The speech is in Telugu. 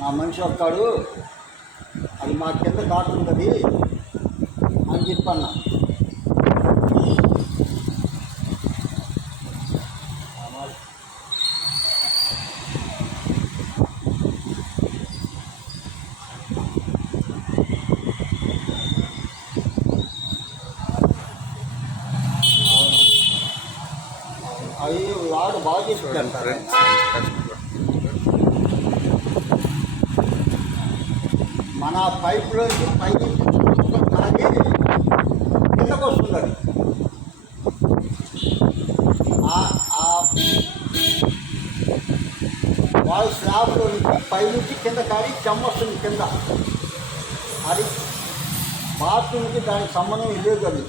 మా మనిషి వస్తాడు, అది మా కింద కాకుంటుంది అని చెప్పన్నా. అవి వాడు బాగా చేసుకుంటారు. మన పైపులోకి పైకి తాగి కిందకు వస్తుంది. అది వాడు స్లాబ్లో నుంచి పైనుంచి కింద కాడి చెమ్మ వస్తుంది కింద. అది బాత్రూమ్కి దానికి సంబంధం లేదు. అది